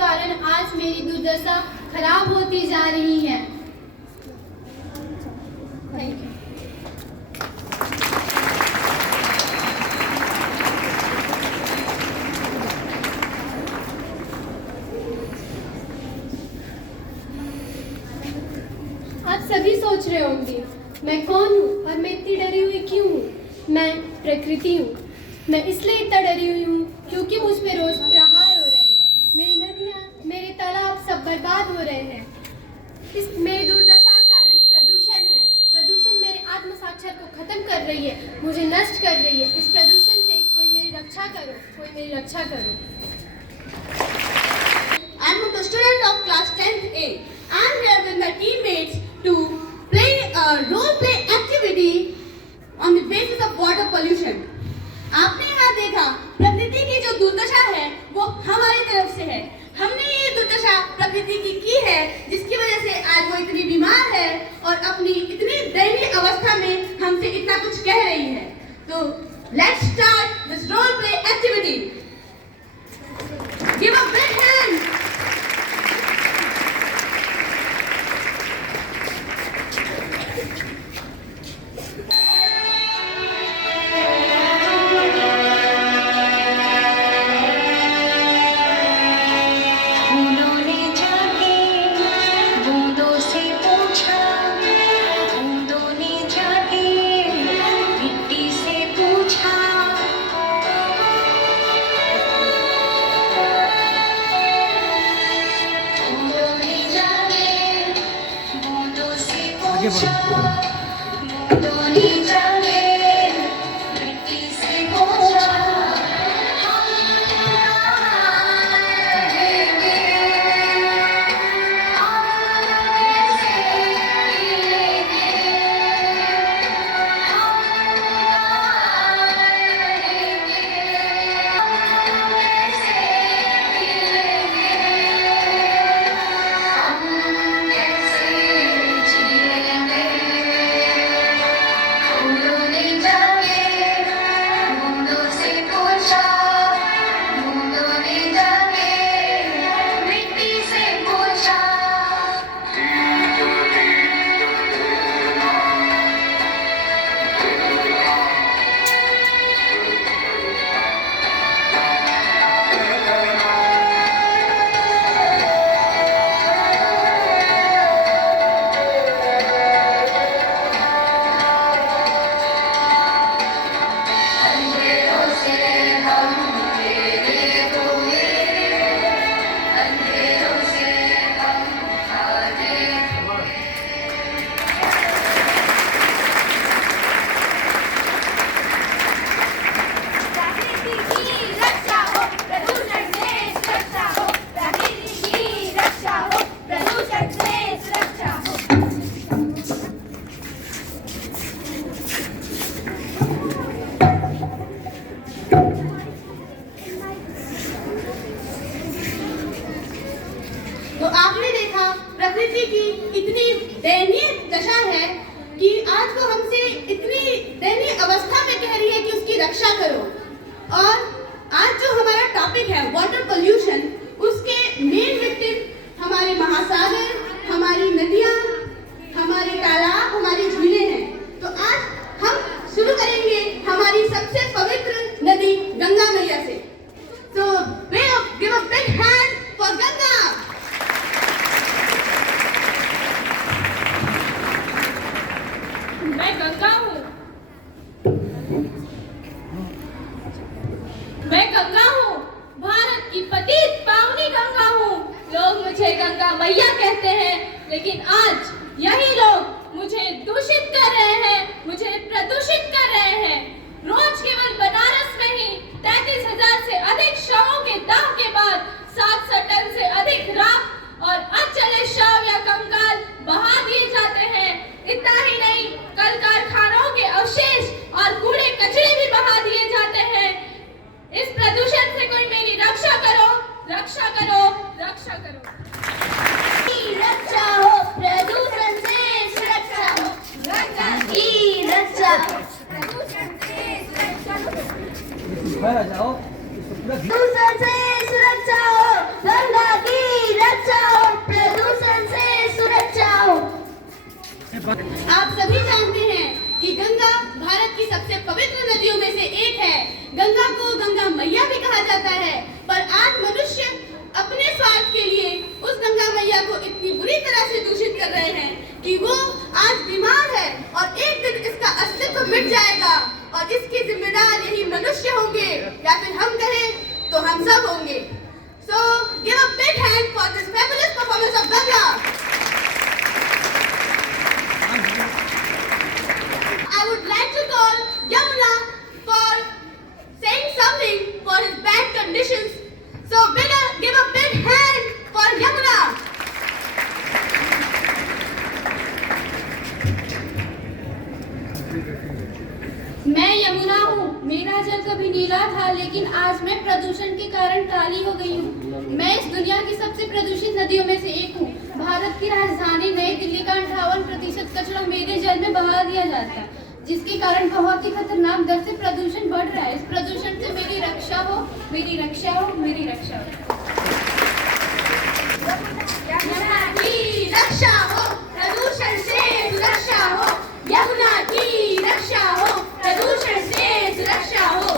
कारण आज मेरी दुर्दशा खराब होती जा रही है। Thank you. आप सभी सोच रहे होंगे मैं कौन हूँ और मैं इतनी डरी हुई क्यों हूँ। मैं प्रकृति हूँ। मैं इसलिए इतना डरी हुई हूँ क्योंकि मुझ पे रोज प्रहार हो रहे हैं। मेरी नदियाँ, मेरे तालाब सब बर्बाद हो रहे हैं। इस मेरी दुर्दशा का कारण प्रदूषण है। प्रदूषण मेरे आत्म साक्षर को खत्म कर रही है, मुझे नष्ट कर रही है। इस प्रदूषण से कोई मेरी रक्षा करो, कोई मेरी रक्षा करो। I am a student of class 10th A. I am here with my teammates to play a role play activity on the basis of water pollution. आपने यहाँ देखा प्रकृति की जो दुर्दशा है वो हमारी तरफ से है। हमने ये दुर्दशा प्रकृति की है जिसकी वजह से आज वो इतनी बीमार है और अपनी इतनी दयनीय अवस्था में हमसे इतना कुछ कह रही है। तो let's start this role play activity. Give a big hand. तो आपने देखा प्रकृति की इतनी दयनीय दशा है कि आज वो हमसे इतनी दयनीय अवस्था में कह रही है कि उसकी रक्षा करो। और आज जो हमारा टॉपिक है वाटर पोल्यूशन, उसके मेन विक्टिम हमारे महासागर, हमारी नदियाँ, हमारे तालाब, हमारी झीलें हैं। तो आज हम शुरू करेंगे हमारी सबसे पवित्र नदी गंगा मैया से। So give a big hand for Ganga. मैं गंगा हूँ। मैं गंगा हूँ, भारत की पतित पावनी गंगा हूँ। लोग मुझे गंगा मैया कहते हैं, लेकिन आज यही लोग मुझे दूषित कर रहे हैं, मुझे प्रदूषित कर रहे हैं। रोज केवल बनारस में ही 33,000 से अधिक शवों के दाह के बाद 700 टन से अधिक राख और अचले शव या कंकाल बहा दिए जाते हैं। इतना ही नहीं, कल कारखानों के अवशेष और कूड़े कचरे भी बहा दिए जाते हैं। इस प्रदूषण से कोई मेरी रक्षा करो, रक्षा करो, रक्षा करो। रक्षा हो प्रदूषण आप सभी जानते हैं कि गंगा भारत की सबसे पवित्र नदियों में से एक है। गंगा को गंगा मैया भी कहा जाता है, पर आज मनुष्य अपने स्वार्थ के लिए उस गंगा मैया को इतनी बुरी तरह से दूषित कर रहे हैं कि वो आज बीमार है और एक दिन इसका अस्तित्व मिट जाएगा और इसके जिम्मेदार यही मनुष्य होंगे, या फिर हम कहें तो हम सब होंगे। So give a big hand for this fabulous performance of Ganga. I would like to call Yamuna for saying something for his bad conditions. So give a big hand for Yamuna. मैं यमुना हूँ। मेरा जल कभी नीला था, लेकिन आज मैं प्रदूषण के कारण काली हो गई हूँ। मैं इस दुनिया की सबसे प्रदूषित नदियों में से एक हूँ। भारत की राजधानी नई दिल्ली का 58% कचरा मेरे जल में बहा दिया जाता है, जिसके कारण बहुत ही खतरनाक दर से प्रदूषण बढ़ रहा है। इस प्रदूषण से मेरी रक्षा हो, मेरी रक्षा हो, मेरी रक्षा हो। यमुना की रक्षा हो, प्रदूषण से सुरक्षा हो। यमुना की रक्षा हो, प्रदूषण से सुरक्षा हो।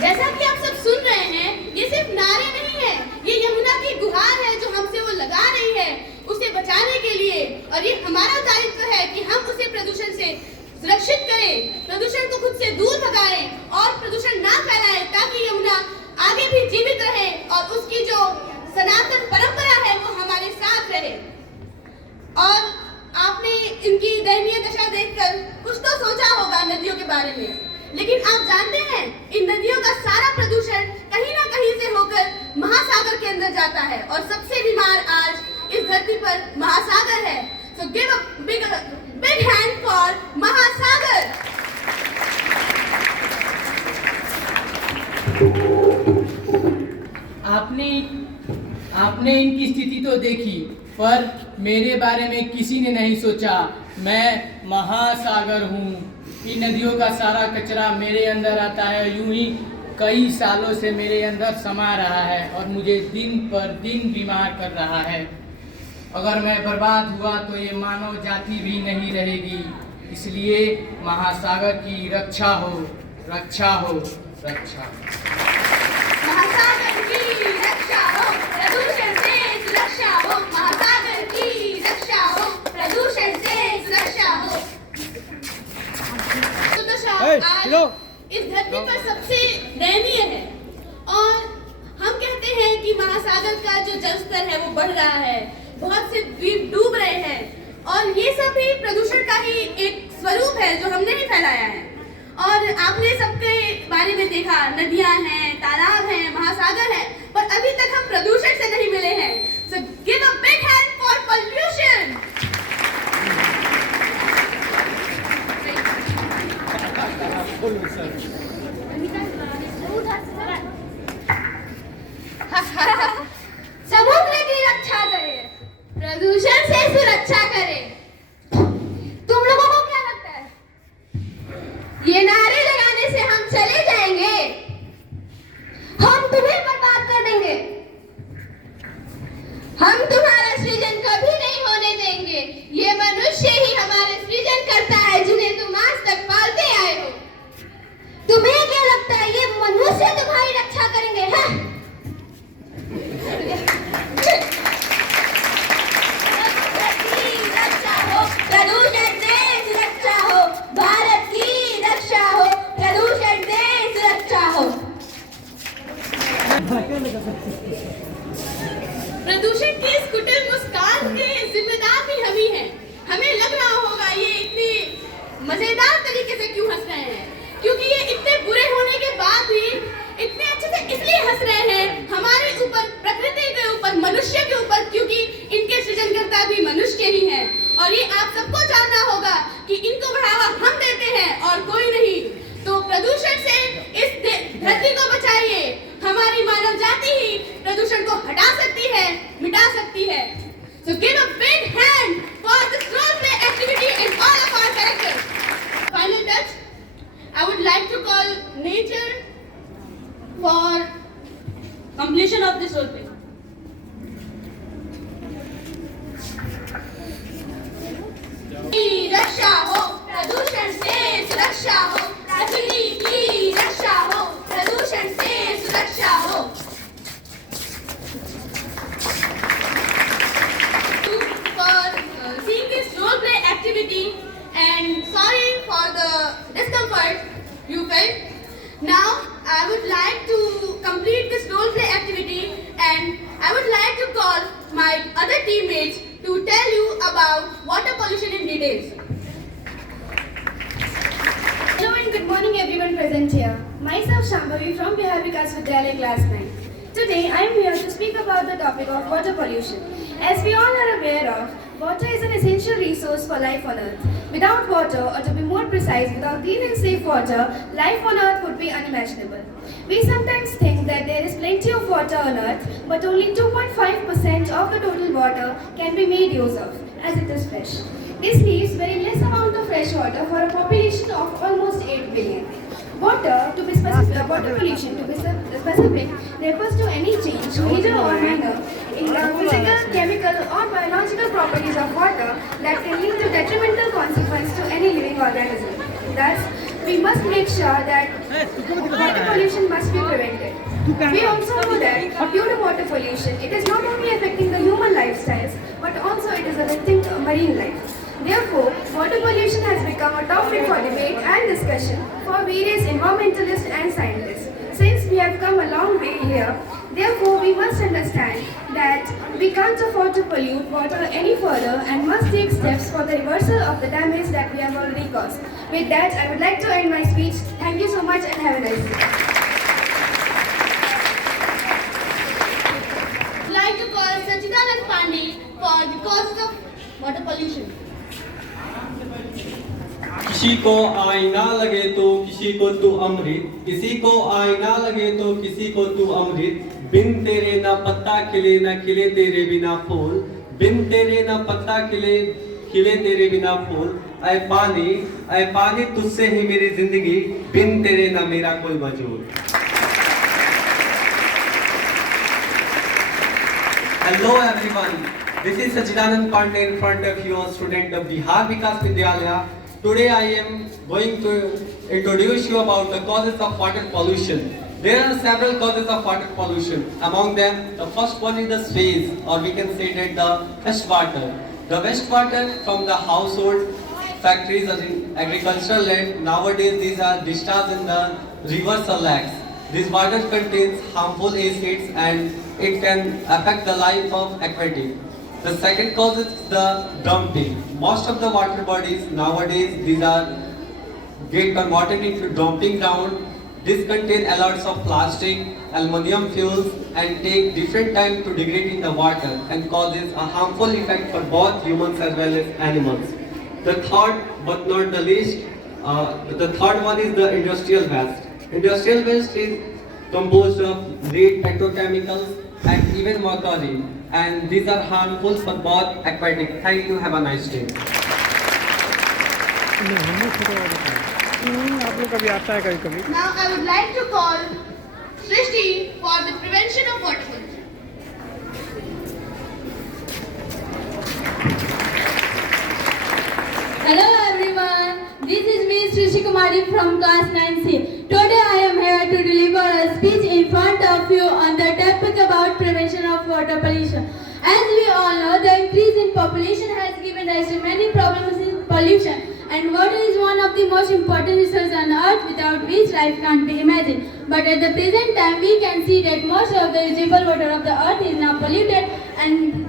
जैसा कि आप सब सुन रहे हैं, ये सिर्फ नारे नहीं है, ये यमुना की गुहार है जो हमसे वो लगा रही है उसे बचाने के लिए। और ये हमारा दायित्व है कि हम उसे प्रदूषण से सुरक्षित करें, प्रदूषण को खुद से दूर भगाएं और प्रदूषण ना फैलाएं, ताकि यमुना आगे भी जीवित रहे और उसकी जो सनातन परंपरा है वो हमारे साथ रहे। और आपने इनकी दयनीय दशा देखकर कुछ तो सोचा होगा नदियों के बारे में, लेकिन आप जानते हैं इन नदियों का सारा प्रदूषण कहीं ना कहीं से होकर महासागर के अंदर जाता है और सबसे बीमार आज इस धरती पर महासागर है। So give a big hand for महासागर। आपने इनकी स्थिति तो देखी, पर मेरे बारे में किसी ने नहीं सोचा। मैं महासागर हूँ। इन नदियों का सारा कचरा मेरे अंदर आता है, यूं ही कई सालों से मेरे अंदर समा रहा है और मुझे दिन पर दिन बीमार कर रहा है। अगर मैं बर्बाद हुआ तो ये मानव जाति भी नहीं रहेगी। इसलिए महासागर की रक्षा हो, रक्षा हो, रक्षा। महासागर की रक्षा हो, प्रदूषण से सुरक्षा हो। महासागर की रक्षा हो, प्रदूषण से सुरक्षा हो। आज इस धरती पर सबसे दयनीय है और हम कहते हैं कि महासागर का जो जल स्तर है वो बढ़ रहा है, बहुत से द्वीप डूब रहे हैं और ये सब भी प्रदूषण का ही एक स्वरूप है जो हमने ही फैलाया है। और आपने सबके बारे में देखा, नदियां हैं, तालाब हैं, महासागर है, पर अभी तक हम प्रदूषण से नहीं मिले हैं। So give a big hand for pollution. समुद्र की रक्षा करें, प्रदूषण से सुरक्षा करें। तुम लोगों को क्या लगता है ये नारे लगाने से हम चले जाएंगे? हम तुम्हें बर्बाद कर देंगे। हम तुम्हारा सृजन कभी नहीं होने देंगे। ये मनुष्य ही हमारे सृजन करता है, जिन्हें तुम आज तक पालते आए हो। तुम्हें क्या लगता है ये मनुष्य तुम्हारी रक्षा करेंगे? हाँ? रक्षा हो, प्रदूषण से सुरक्षा हो। भारत की रक्षा हो, प्रदूषण से सुरक्षा हो। प्रदूषण की इस कुटिल मुस्कान के जिम्मेदार भी हम ही हैं। हमें लग रहा होगा ये इतनी मजेदार तरीके से क्यों हंस रहे हैं, क्योंकि ये इतने बुरे होने के बाद भी इतने अच्छे से इसलिए हंस रहे हैं हमारे ऊपर, प्रकृति के ऊपर, मनुष्य के ऊपर, क्योंकि इनके सृजनकर्ता भी मनुष्य ही हैं। और ये आप सबको जानना होगा कि इनको बढ़ावा हम देते हैं और कोई नहीं। तो प्रदूषण से इस धरती को बचाइए। हमारी मानव जाति ही प्रदूषण को हटा सकती है, मिटा सकती है। So give a big hand for this role play activity in all of our characters. Final touch. I would like to call nature for completion of this role play. Now, I would like to complete this role play activity, and I would like to call my other teammates to tell you about water pollution in details. Hello and good morning everyone present here. Myself Shambhavi from Bihar Vikas Vidyalaya class 9. Today I am here to speak about the topic of water pollution. As we all are aware of, water is an essential resource for life on earth. Without water, or to be more precise, without clean and safe water, life on earth would be unimaginable. We sometimes think that there is plenty of water on earth, but only 2.5% of the total water can be made use of, as it is fresh. This leaves very less amount of fresh water for a population of almost 8 billion. Water pollution to be specific refers to any change, major or minor, in the physical, chemical or biological properties of water that can lead to detrimental consequence to any living organism. Thus, we must make sure that water pollution must be prevented. We also know that due to water pollution, it is not only affecting the human lifestyles, but also it is affecting marine life. Therefore, water pollution has become a topic for debate and discussion for various environmentalists and scientists. Since we have come a long way here, therefore we must understand that we can't afford to pollute water any further and must take steps for the reversal of the damage that we have already caused. With that, I would like to end my speech. Thank you so much and have a nice day. I'd like to call Sachidanand Pandey for the causes of water pollution. किसी को आईना लगे तो किसी को तू अमृत, किसी को आईना लगे तो किसी को तू अमृत, बिन तेरे ना पत्ता खिले ना खिले तेरे बिना फूल, बिन तेरे ना पत्ता खिले खिले तेरे बिना फूल, ऐ पानी तुझसे ही मेरी जिंदगी, बिन तेरे ना मेरा कोई वजूद। Hello everyone, this is Sachidanand Pandey in front of you, a student of Bihar Vikas Vidyalaya. Today I am going to introduce you about the causes of water pollution. There are several causes of water pollution. Among them, the first one is the sewage, or we can say that the wastewater. The wastewater from the household, factories, or in agricultural land, nowadays these are discharged in the rivers or lakes. This water contains harmful acids and it can affect the life of aquatic. The second cause is the dumping. Most of the water bodies nowadays, these are get converted into dumping ground. This contain a lot of plastic, aluminum fuels and take different time to degrade in the water and causes a harmful effect for both humans as well as animals. The third but not the least, the third one is the industrial waste. Industrial waste is composed of lead, petrochemicals and even mercury, and these are harmful for both aquatic. Thank you, have a nice day. Now, I would like to call Srishti for the prevention of water pollution. Hello everyone, this is me Srishi Kumari from class 9C. Today I am here to deliver a speech in front of you on the topic about prevention of water pollution. As we all know, the increase in population has given rise to many problems in pollution, and water is one of the most important resources on earth without which life can't be imagined. But at the present time, we can see that most of the usable water of the earth is now polluted and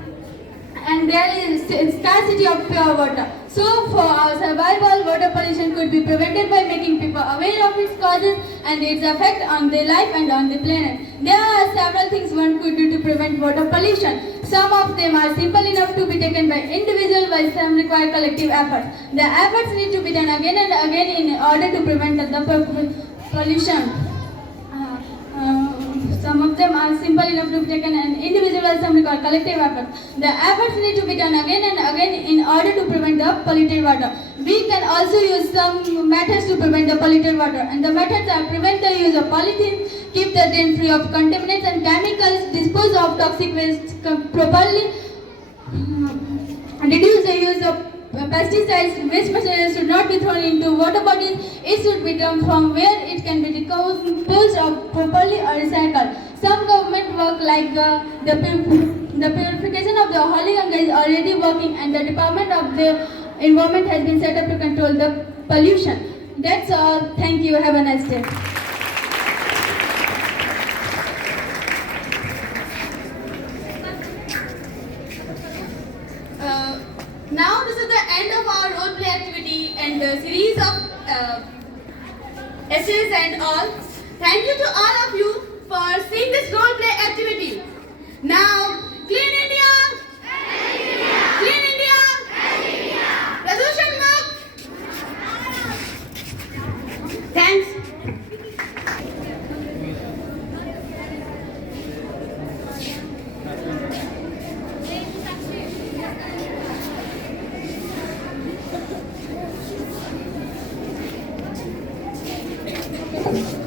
there is scarcity of pure water. So for our survival, water pollution could be prevented by making people aware of its causes and its effect on their life and on the planet. There are several things one could do to prevent water pollution. Some of them are simple enough to be taken by individual, while some require collective efforts. The efforts need to be done again and again in order to prevent the pollution. Some of them are simple enough to be taken and individual, while some require collective efforts. The efforts need to be done again and again in order to prevent the polluted water. We can also use some methods to prevent the polluted water, and the methods are prevent the use of polythene, keep the drain free of contaminants and chemicals, dispose of toxic waste properly, reduce the use of pesticides. Waste materials should not be thrown into water bodies. It should be dumped from where it can be decomposed properly or recycled. Some government work like the purification of the Holy Ganga is already working, and the Department of the Environment has been set up to control the pollution. That's all. Thank you. Have a nice day. Now this is the end of our role play activity and the series of essays and all. Thank you to all of you for seeing this role play activity. Now, Clean India! Clean India! Pradushan Mukt! Thanks. Thank you.